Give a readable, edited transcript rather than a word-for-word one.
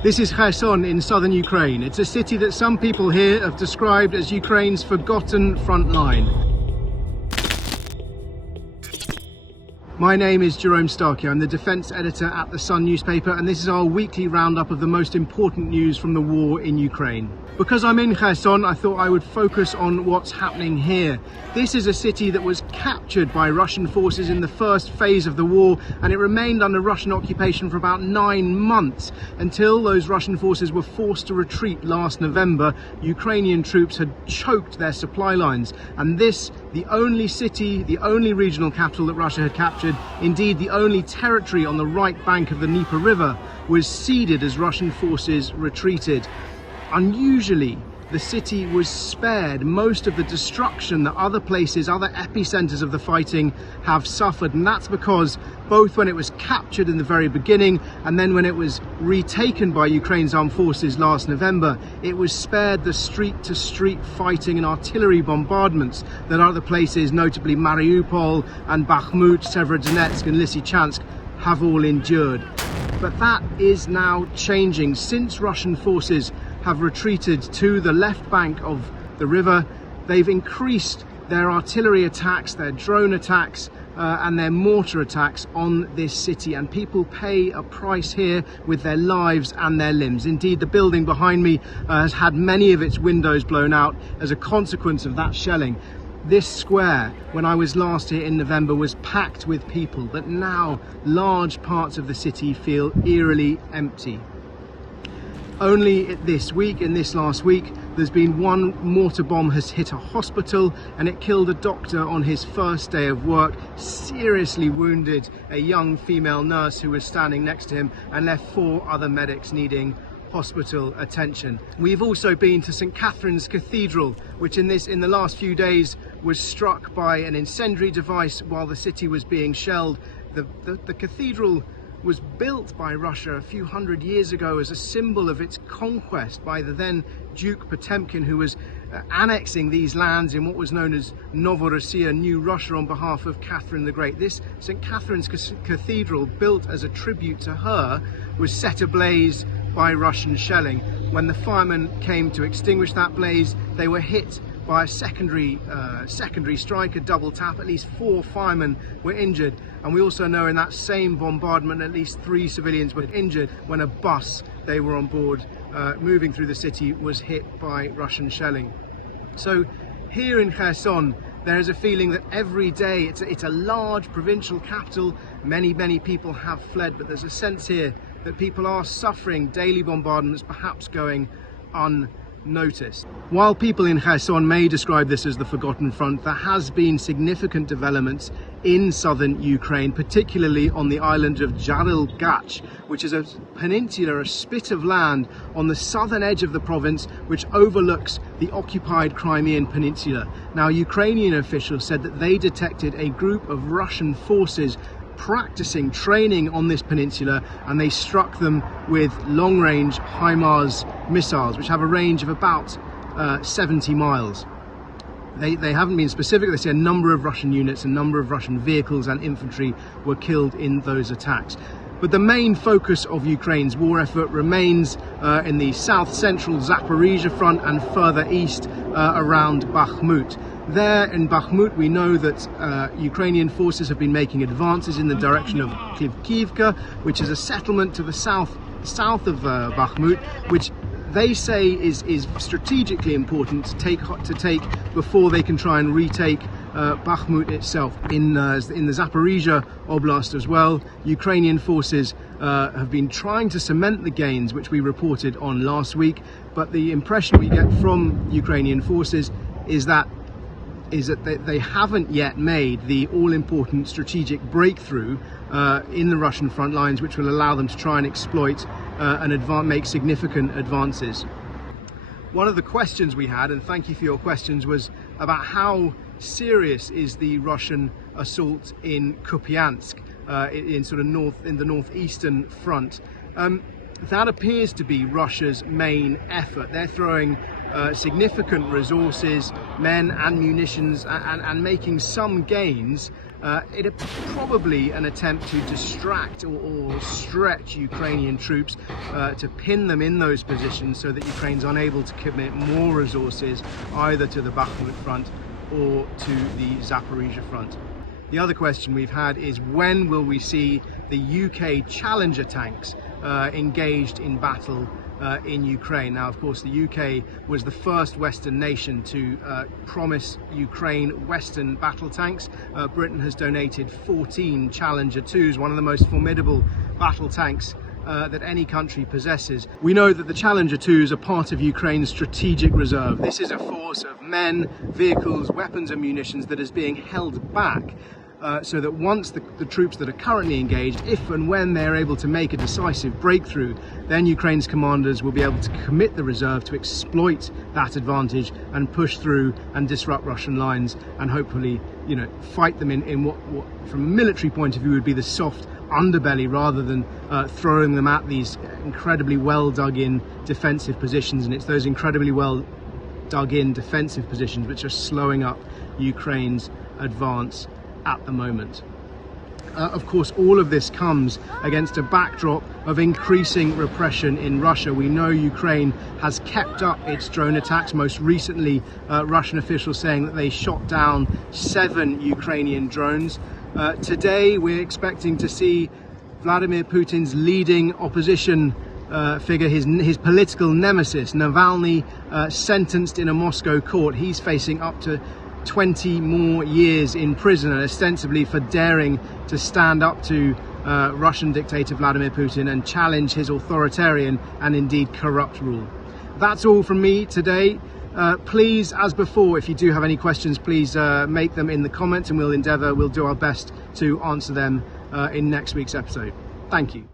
This is Kherson in southern Ukraine. It's a city that some people here have described as Ukraine's forgotten front line. My name is Jerome Starkey. I'm the defence editor at the Sun newspaper, and this is our weekly roundup of the most important news from the war in Ukraine. Because I'm in Kherson, I thought I would focus on what's happening here. This is a city that was captured by Russian forces in the first phase of the war, and it remained under Russian occupation for about 9 months until those Russian forces were forced to retreat last November. Ukrainian troops had choked their supply lines, and this, the only city, the only regional capital that Russia had captured, indeed the only territory on the right bank of the Dnieper River, was ceded as Russian forces retreated. Unusually, the city was spared most of the destruction that other places, other epicenters of the fighting have suffered, and that's because both when it was captured in the very beginning and then when it was retaken by Ukraine's armed forces last November, it was spared the street-to-street fighting and artillery bombardments that other places, notably Mariupol and Bakhmut, Severodonetsk and Lysychansk, have all endured. But that is now changing. Since Russian forces have retreated to the left bank of the river, they've increased their artillery attacks, their drone attacks and their mortar attacks on this city, and people pay a price here with their lives and their limbs. Indeed, the building behind me has had many of its windows blown out as a consequence of that shelling. This square, when I was last here in November, was packed with people, but now large parts of the city feel eerily empty. Only this week, in this last week, there's been one mortar bomb has hit a hospital, and it killed a doctor on his first day of work, seriously wounded a young female nurse who was standing next to him, and left 4 other medics needing hospital attention. We've also been to St. Catherine's Cathedral, which in the last few days was struck by an incendiary device while the city was being shelled. The cathedral was built by Russia a few hundred years ago as a symbol of its conquest by the then Duke Potemkin, who was annexing these lands in what was known as Novorossiya, New Russia, on behalf of Catherine the Great. This St. Catherine's Cathedral, built as a tribute to her, was set ablaze by Russian shelling. When the firemen came to extinguish that blaze, they were hit by a secondary strike, a double tap. At least 4 firemen were injured, and we also know in that same bombardment at least 3 civilians were injured when a bus they were on board moving through the city was hit by Russian shelling. So here in Kherson, there is a feeling that every day, it's a large provincial capital, many people have fled, but there's a sense here that people are suffering daily bombardments, perhaps going unnoticed. While people in Kherson may describe this as the forgotten front, there has been significant developments in southern Ukraine, particularly on the island of Zaporizhzhia, which is a peninsula, a spit of land on the southern edge of the province, which overlooks the occupied Crimean Peninsula. Now, Ukrainian officials said that they detected a group of Russian forces practicing training on this peninsula, and they struck them with long-range HIMARS missiles, which have a range of about 70 miles. They haven't been specific. They say a number of Russian units, a number of Russian vehicles and infantry were killed in those attacks. But the main focus of Ukraine's war effort remains in the south-central Zaporizhzhia front and further east around Bakhmut. There in Bakhmut, we know that Ukrainian forces have been making advances in the direction of Kivka, which is a settlement to the south of Bakhmut, which they say is strategically important to take before they can try and retake Bakhmut itself. In the Zaporizhzhia Oblast as well, Ukrainian forces have been trying to cement the gains which we reported on last week, but the impression we get from Ukrainian forces is that they haven't yet made the all-important strategic breakthrough in the Russian front lines, which will allow them to try and exploit and make significant advances. One of the questions we had, and thank you for your questions, was about how serious is the Russian assault in Kupiansk, in the northeastern front. That appears to be Russia's main effort. They're throwing significant resources men and munitions and making some gains, it probably an attempt to distract or stretch Ukrainian troops to pin them in those positions so that Ukraine's unable to commit more resources either to the Bakhmut front or to the Zaporizhzhia front. The other question we've had is, when will we see the UK Challenger tanks engaged in battle in Ukraine? Now, of course, the UK was the first Western nation to promise Ukraine Western battle tanks. Britain has donated 14 Challenger 2s, one of the most formidable battle tanks that any country possesses. We know that the Challenger 2s are part of Ukraine's strategic reserve. This is a force of men, vehicles, weapons and munitions that is being held back so that once the troops that are currently engaged, if and when they're able to make a decisive breakthrough, then Ukraine's commanders will be able to commit the reserve to exploit that advantage and push through and disrupt Russian lines and hopefully, you know, fight them in what from a military point of view would be the soft underbelly, rather than throwing them at these incredibly well dug in defensive positions. And it's those incredibly well dug in defensive positions which are slowing up Ukraine's advance at the moment. Of course, all of this comes against a backdrop of increasing repression in Russia. We know Ukraine has kept up its drone attacks, most recently Russian officials saying that they shot down 7 Ukrainian drones. Today we're expecting to see Vladimir Putin's leading opposition figure, his political nemesis Navalny, sentenced in a Moscow court. He's facing up to 20 more years in prison, and ostensibly for daring to stand up to Russian dictator Vladimir Putin and challenge his authoritarian and indeed corrupt rule. That's all from me today. Please, as before, if you do have any questions, please make them in the comments and we'll do our best to answer them in next week's episode. Thank you.